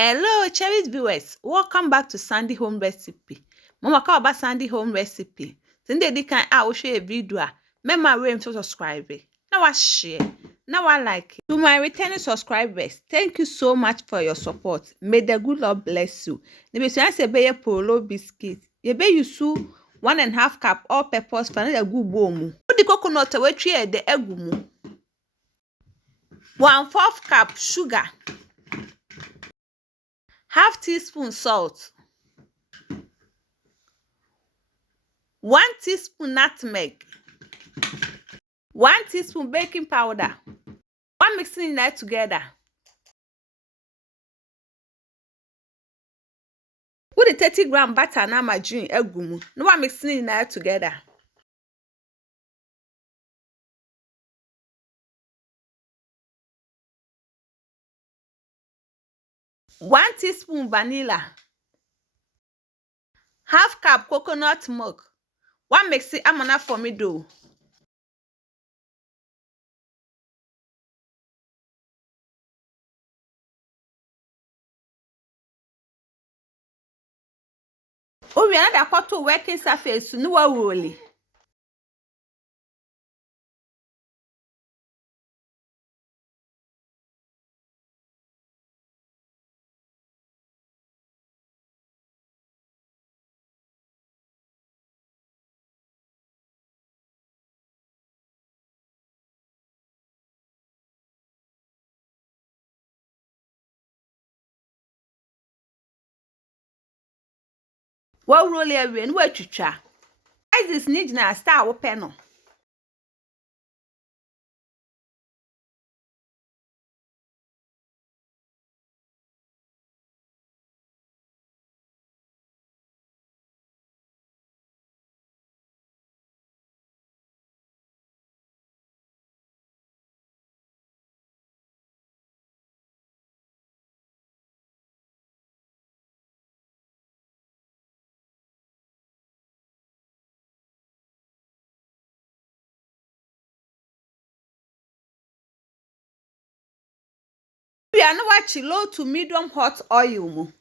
Hello, cherished viewers. Welcome back to Sandy Home Recipe. Mama ka about Sandy Home Recipe. Today they can I will share a video. Remember we to subscribe. Now I share. Now I like it. To my returning subscribers, thank you so much for your support. May the good Lord bless you. The business say be Poloo biscuit. You be you 1.5 cup all purpose for the good boom. Put the coconut away tree the egg. 1/4 cup sugar. Half teaspoon salt, 1 teaspoon nutmeg, 1 teaspoon baking powder. One mixing that together. Put the 30-gram butter and margarine egumu. No one mixing that together. One teaspoon vanilla. Half cup coconut milk. One mixing amana for me do. Oh, we another quarter working surface no rolly. What roll every and where to try? Why is this need na star open? We are not watching low to medium hot oil mo.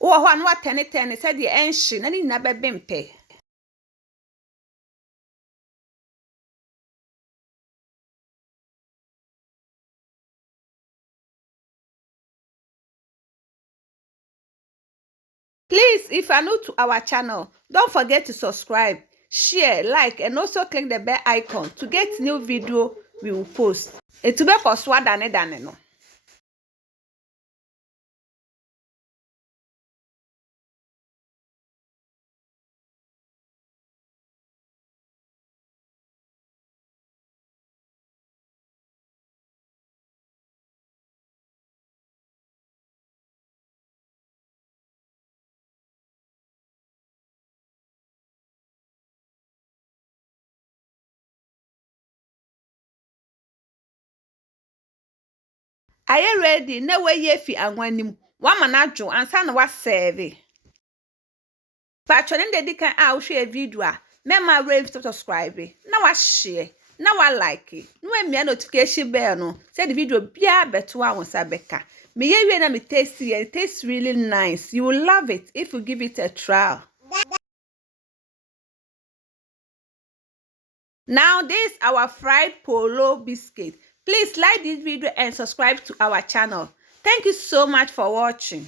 Oh, one what 10 said the ancient and in never been pay. Please, if you are new to our channel, don't forget to subscribe, share, like, and also click the bell icon to get new video we will post. It will be for swadane no. Are you ready? No way ye fi anwanim. One manajo ansa na wa serve. Patron dem dey kan a share video. Remember we to subscribe. Na wa share. Na wa like. No we notification bell no. Say the video bia beto a won sabeka. Me ye we na me taste it. It tastes really nice. You will love it if you give it a trial. Now this is our fried Poloo biscuit. Please like this video and subscribe to our channel. Thank you so much for watching.